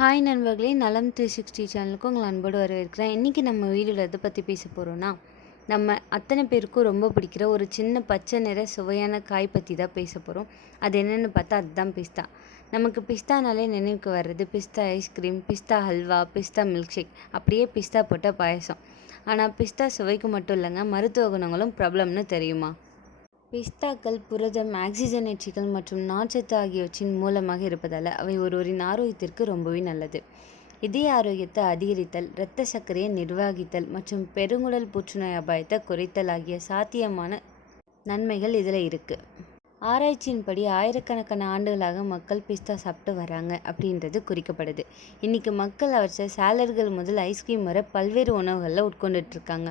Hi நண்பர்களே, நலம் 360 சேனலுக்கு உங்களை அன்போடு வரவேற்கிறேன். இன்றைக்கி நம்ம வீடியோவில் எதை பற்றி பேச போகிறோன்னா, நம்ம அத்தனை பேருக்கும் ரொம்ப பிடிக்கிற ஒரு சின்ன பச்சை நிற சுவையான காய் பற்றி தான் பேச போகிறோம். அது என்னென்னு பார்த்தா அதுதான் பிஸ்தா. நமக்கு பிஸ்தானாலே நினைவுக்கு வர்றது பிஸ்தா ஐஸ்கிரீம், பிஸ்தா ஹல்வா, பிஸ்தா மில்க் ஷேக், அப்படியே பிஸ்தா போட்ட பாயசம். ஆனால் பிஸ்தா சுவைக்கு மட்டும் இல்லைங்க, மருத்துவ குணங்களும் பிரபலம்னு தெரியுமா? பிஸ்தாக்கள் புரதம், ஆக்சிஜனேற்றிகள் மற்றும் நார்ச்சத்து ஆகியவற்றின் மூலமாக இருப்பதால் அவை ஒருவரின் ஆரோக்கியத்திற்கு ரொம்பவே நல்லது. இதய ஆரோக்கியத்தை அதிகரித்தல், இரத்த சர்க்கரையை நிர்வகித்தல் மற்றும் பெருங்குடல் புற்றுநோய் அபாயத்தை குறைத்தல் ஆகிய சாத்தியமான நன்மைகள் இதில் இருக்குது. ஆராய்ச்சியின்படி ஆயிரக்கணக்கான ஆண்டுகளாக மக்கள் பிஸ்தா சாப்பிட்டு வராங்க அப்படின்றது குறிக்கப்படுது. இன்றைக்கி மக்கள் அவற்றை சாலட்கள் முதல் ஐஸ்கிரீம் வரை பல்வேறு உணவுகளில் உட்கொண்டுட்ருக்காங்க.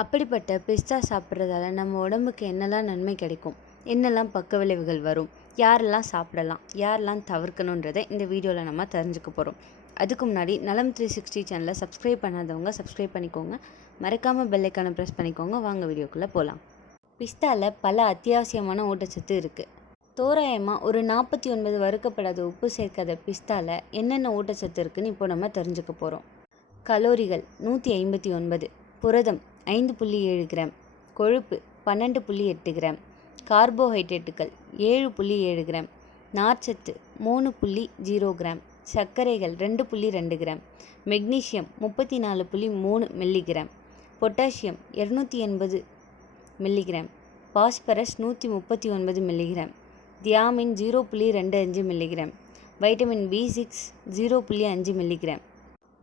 அப்படிப்பட்ட பிஸ்தா சாப்பிட்றதால நம்ம உடம்புக்கு என்னெல்லாம் நன்மை கிடைக்கும், என்னெல்லாம் பக்க விளைவுகள் வரும், யாரெல்லாம் சாப்பிடலாம், யாரெல்லாம் தவிர்க்கணுன்றதை இந்த வீடியோவில் நம்ம தெரிஞ்சுக்க போகிறோம். அதுக்கு முன்னாடி நலம் 360 சேனலை சப்ஸ்கிரைப் பண்ணாதவங்க சப்ஸ்கிரைப் பண்ணிக்கோங்க, மறக்காமல் பெல்லைக்கான ப்ரெஸ் பண்ணிக்கோங்க. வாங்க வீடியோக்குள்ளே போகலாம். பிஸ்தாவில் பல அத்தியாவசியமான ஊட்டச்சத்து இருக்குது. தோராயமாக ஒரு 49 வறுக்கப்படாத உப்பு சேர்க்காத பிஸ்தாவில் என்னென்ன ஊட்டச்சத்து இருக்குதுன்னு இப்போ நம்ம தெரிஞ்சுக்க போகிறோம். கலோரிகள் 159, புரதம் 5.7 கிராம், கொழுப்பு 12.8 கிராம், கார்போஹைட்ரேட்டுகள் 7.7 கிராம், நார்ச்சத்து 3.0 கிராம், சர்க்கரைகள் 2.2 gram, magnesium 34.3 milligram, potassium 280 milligram, phosphorus 139 milligram, thiamine 0.25 milligram, vitamin B6 0.5 milligram.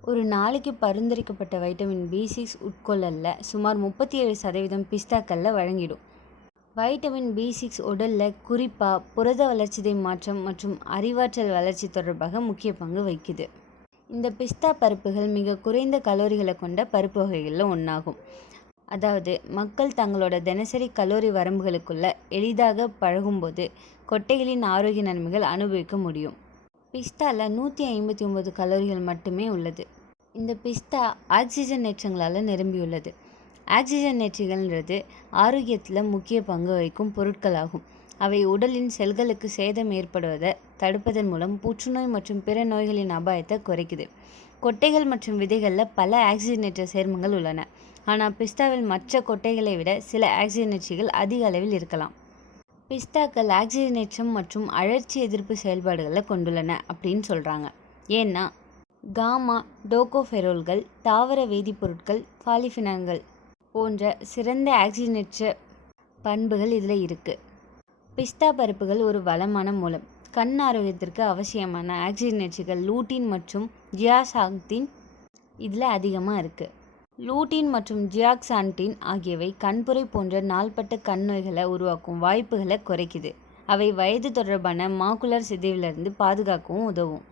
ஒரு நாளைக்கு பரிந்துரைக்கப்பட்ட வைட்டமின் B6 உட்கொள்ளல சுமார் 37% பிஸ்தாக்களில் வழங்கிடும். வைட்டமின் B6 உடலில் குறிப்பாக புரத வளர்ச்சிதை மாற்றம் மற்றும் அறிவாற்றல் வளர்ச்சி தொடர்பாக முக்கிய பங்கு வகிக்குது. இந்த பிஸ்தா பருப்புகள் மிக குறைந்த கலோரிகளை கொண்ட பருப்பு வகைகளில் ஒன்றாகும். அதாவது மக்கள் தங்களோட தினசரி கலோரி வரம்புகளுக்குள்ள எளிதாக பழகும்போது கொட்டைகளின் ஆரோக்கிய நன்மைகள் அனுபவிக்க முடியும். பிஸ்தாவில் 159 கலோரிகள் மட்டுமே உள்ளது. இந்த பிஸ்தா ஆக்சிஜனேற்றங்களால் நிரம்பியுள்ளது. ஆக்சிஜனேற்றிகள்ன்றது ஆரோக்கியத்தில் முக்கிய பங்கு வகிக்கும் பொருட்களாகும். அவை உடலின் செல்களுக்கு சேதம் ஏற்படுவதை தடுப்பதன் மூலம் புற்றுநோய் மற்றும் பிற நோய்களின் அபாயத்தை குறைக்குது. கொட்டைகள் மற்றும் விதைகளில் பல ஆக்சிஜனேற்ற சேர்மங்கள் உள்ளன. ஆனால் பிஸ்தாவில் மற்ற கொட்டைகளை விட சில ஆக்சிஜனேற்றிகள் அதிக அளவில் இருக்கலாம். பிஸ்தாக்கள் ஆக்சிஜனேற்றம் மற்றும் அழற்சி எதிர்ப்பு செயல்பாடுகளை கொண்டுள்ளன அப்படின்னு சொல்கிறாங்க. ஏன்னா காமா டோகோஃபெரோல்கள், தாவர வேதிப்பொருட்கள், பாலிஃபினான்கள் போன்ற சிறந்த ஆக்சிஜனேற்ற பண்புகள் இதில் இருக்குது. பிஸ்தா பருப்புகள் ஒரு வளமான மூலம். கண் ஆரோக்கியத்திற்கு அவசியமான ஆக்சிஜனேற்றிகள் லூட்டின் மற்றும் ஜியாசாக்தின் இதில் அதிகமாக இருக்குது. லூட்டின் மற்றும் ஜியாக்சான்டின் ஆகியவை கண்புரை போன்ற நாள்பட்ட கண் நோய்களை உருவாக்கும் வாய்ப்புகளை குறைக்குது. அவை வயது தொடர்பான மாக்குலர் சிதைவிலிருந்து பாதுகாக்கவும் உதவும்.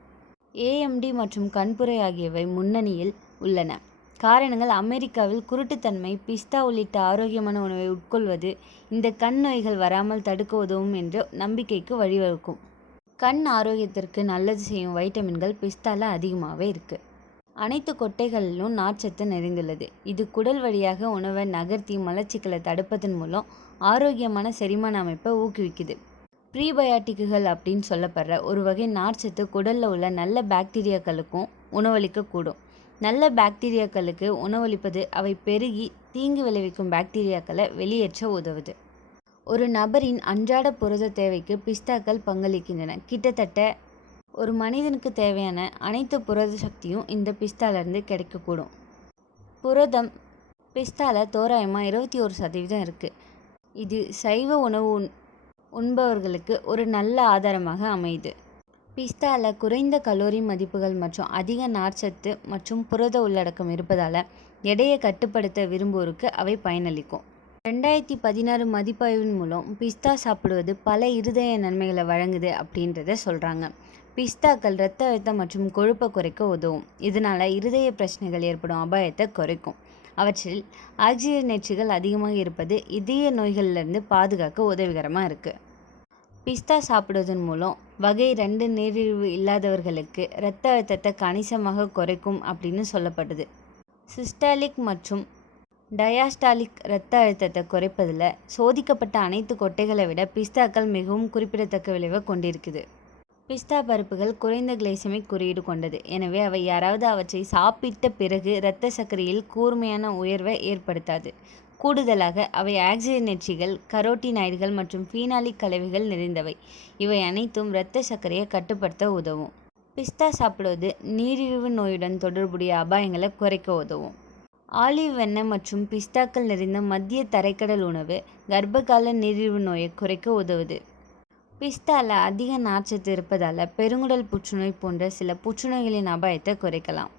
AMD மற்றும் கண்புரை ஆகியவை முன்னணியில் உள்ளன. காரணங்கள் அமெரிக்காவில் குருட்டுத்தன்மை, பிஸ்தா உள்ளிட்ட ஆரோக்கியமான உணவை உட்கொள்வது இந்த கண் நோய்கள் வராமல் தடுக்க உதவும் என்ற நம்பிக்கைக்கு வழிவகுக்கும். கண் ஆரோக்கியத்திற்கு நல்லது செய்யும் வைட்டமின்கள் பிஸ்தாவில் அதிகமாகவே இருக்குது. அனைத்து கொட்டைகளிலும் நார்ச்சத்து நிறைந்துள்ளது. இது குடல் வழியாக உணவை நகர்த்தி மலச்சிக்கலை தடுப்பதன் மூலம் ஆரோக்கியமான செரிமான அமைப்பை ஊக்குவிக்குது. ப்ரீபயாட்டிக்குகள் அப்படின்னு சொல்லப்படுற ஒரு வகை நார்ச்சத்து குடலில் உள்ள நல்ல பாக்டீரியாக்களுக்கும் உணவளிக்கக்கூடும். நல்ல பாக்டீரியாக்களுக்கு உணவளிப்பது அவை பெருகி தீங்கு விளைவிக்கும் பாக்டீரியாக்களை வெளியேற்ற உதவுது. ஒரு நபரின் அன்றாட புரத தேவைக்கு பிஸ்தாக்கள் பங்களிக்கின்றன. கிட்டத்தட்ட ஒரு மனிதனுக்கு தேவையான அனைத்து புரத சக்தியும் இந்த பிஸ்தாலேருந்து கிடைக்கக்கூடும். புரதம் பிஸ்தாவில் தோராயமாக 21% இருக்குது. இது சைவ உணவு உண்பவர்களுக்கு ஒரு நல்ல ஆதாரமாக அமையுது. பிஸ்தாவில் குறைந்த கலோரி மதிப்புகள் மற்றும் அதிக நார்ச்சத்து மற்றும் புரத உள்ளடக்கம் இருப்பதால் எடையை கட்டுப்படுத்த விரும்புவோருக்கு அவை பயனளிக்கும். 2016 மதிப்பாய்வின் மூலம் பிஸ்தா சாப்பிடுவது பல இருதய நன்மைகளை வழங்குது அப்படின்றத சொல்கிறாங்க. பிஸ்தாக்கள் இரத்த அழுத்தம் மற்றும் கொழுப்பை குறைக்க உதவும். இதனால் இருதய பிரச்சனைகள் ஏற்படும் அபாயத்தை குறைக்கும். அவற்றில் ஆக்சிஜனேற்றிகள் அதிகமாக இருப்பது இதய நோய்களிலிருந்து பாதுகாக்க உதவிகரமாக இருக்குது. பிஸ்தா சாப்பிடுவதன் மூலம் வகை 2 நீரிழிவு இல்லாதவர்களுக்கு இரத்த அழுத்தத்தை கணிசமாக குறைக்கும் அப்படின்னு சொல்லப்படுது. சிஸ்டாலிக் மற்றும் டயாஸ்டாலிக் இரத்த அழுத்தத்தை குறைப்பதில் சோதிக்கப்பட்ட அனைத்து கொட்டைகளை விட பிஸ்தாக்கள் மிகவும் குறிப்பிடத்தக்க விளைவை கொண்டிருக்குது. பிஸ்தா பருப்புகள் குறைந்த கிளைசெமிக் குறியீடு கொண்டது. எனவே அவை யாராவது அவற்றை சாப்பிட்ட பிறகு இரத்த சர்க்கரையில் கூர்மையான உயர்வை ஏற்படுத்தாது. கூடுதலாக அவை ஆக்சிஜனேற்றிகள், கரோட்டினாய்டுகள் மற்றும் ஃபீனாலிக் கலவைகள் நிறைந்தவை. இவை அனைத்தும் இரத்த சர்க்கரையை கட்டுப்படுத்த உதவும். பிஸ்தா சாப்பிடுவது நீரிழிவு நோயுடன் தொடர்புடைய அபாயங்களை குறைக்க உதவும். ஆலிவ் எண்ணெய் மற்றும் பிஸ்தாக்கள் நிறைந்த மத்திய தரைக்கடல் உணவு கர்ப்பகால நீரிழிவு நோயை குறைக்க உதவுது. பிஸ்தாவில் அதிக நார்ச்சத்து இருப்பதால் பெருங்குடல் புற்றுநோய் போன்ற சில புற்றுநோய்களின் அபாயத்தை குறைக்கலாம்.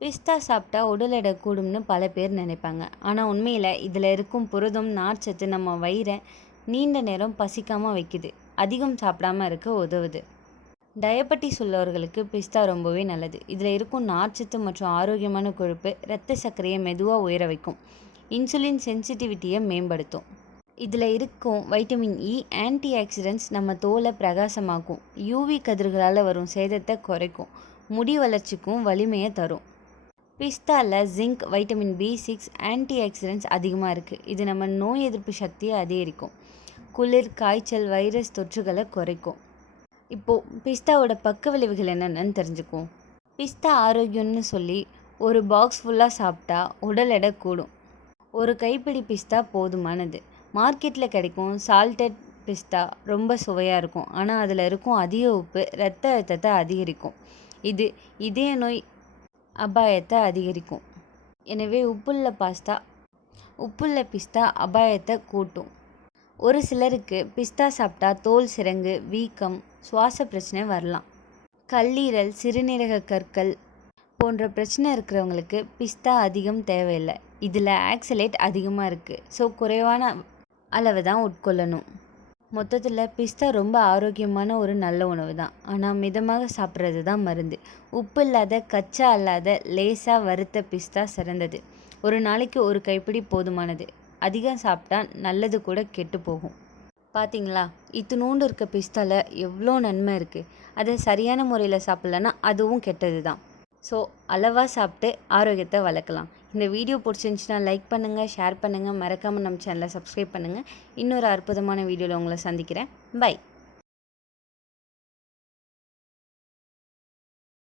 பிஸ்தா சாப்பிட்டா உடல் எடை கூடும்னு பல பேர் நினைப்பாங்க. ஆனால் உண்மையில் இதில் இருக்கும் புரதம், நார்ச்சத்து நம்ம வயிறை நீண்ட நேரம் பசிக்காமல் வைக்குது, அதிகம் சாப்பிடாமல் இருக்க உதவுது. டயபெட்டிஸ் உள்ளவர்களுக்கு பிஸ்தா ரொம்பவே நல்லது. இதில் இருக்கும் நார்ச்சத்து மற்றும் ஆரோக்கியமான கொழுப்பு இரத்த சர்க்கரையை மெதுவாக உயர வைக்கும், இன்சுலின் சென்சிட்டிவிட்டியை மேம்படுத்தும். இதில் இருக்கும் வைட்டமின் இ ஆன்டி ஆக்சிடென்ட்ஸ் நம்ம தோலை பிரகாசமாக்கும், யூவி கதிர்களால் வரும் சேதத்தை குறைக்கும், முடி வளர்ச்சிக்கும் வலிமையை தரும். பிஸ்தாவில் zinc, vitamin B6, antioxidants அதிகமாக இருக்குது. இது நம்ம நோய் எதிர்ப்பு சக்தியை அதிகரிக்கும், குளிர், காய்ச்சல், வைரஸ் தொற்றுகளை குறைக்கும். இப்போது பிஸ்தாவோட பக்க விளைவுகள் என்னென்னு தெரிஞ்சுக்குவோம். பிஸ்தா ஆரோக்கியம்னு சொல்லி ஒரு பாக்ஸ் ஃபுல்லாக சாப்பிட்டா உடல் எடை கூடும். ஒரு கைப்பிடி பிஸ்தா போதுமானது. மார்க்கெட்டில் கிடைக்கும் சால்டட் பிஸ்தா ரொம்ப சுவையாக இருக்கும், ஆனால் அதில் இருக்கும் அதிக உப்பு இரத்த அழுத்தத்தை அதிகரிக்கும். இது இதய நோய் அபாயத்தை அதிகரிக்கும். எனவே உப்புள்ள பிஸ்தா அபாயத்தை கூட்டும். ஒரு சிலருக்கு பிஸ்தா சாப்பிட்டா தோல் சிரங்கு, வீக்கம், சுவாச பிரச்சனை வரலாம். கல்லீரல், சிறுநீரக கற்கள் போன்ற பிரச்சனை இருக்கிறவங்களுக்கு பிஸ்தா அதிகம் தேவையில்லை. இதில் ஆக்சலேட் அதிகமாக இருக்குது. ஸோ குறைவான அளவு தான் உட்கொள்ளணும். மொத்தத்தில் பிஸ்தா ரொம்ப ஆரோக்கியமான ஒரு நல்ல உணவு தான். ஆனால் மிதமாக சாப்பிட்றது தான் மருந்து. உப்பு இல்லாத, கச்சா அல்லாத, லேசாக வறுத்த பிஸ்தா சிறந்தது. ஒரு நாளைக்கு ஒரு கைப்பிடி போதுமானது. அதிகம் சாப்பிட்டா நல்லது கூட கெட்டு போகும். பார்த்தீங்களா, இத்தினூண்டு இருக்க பிஸ்தாவில் எவ்வளோ நன்மை இருக்குது. அதை சரியான முறையில் சாப்பிட்லன்னா அதுவும் கெட்டது தான். ஸோ அளவாக சாப்பிட்டு ஆரோக்கியத்தை வளர்க்கலாம். இந்த வீடியோ பிடிச்சிருந்துச்சுன்னா லைக் பண்ணுங்கள், ஷேர் பண்ணுங்கள், மறக்காமல் நம்ம சேனலை சப்ஸ்கிரைப் பண்ணுங்கள். இன்னொரு அற்புதமான வீடியோவில் உங்களை சந்திக்கிறேன். பை.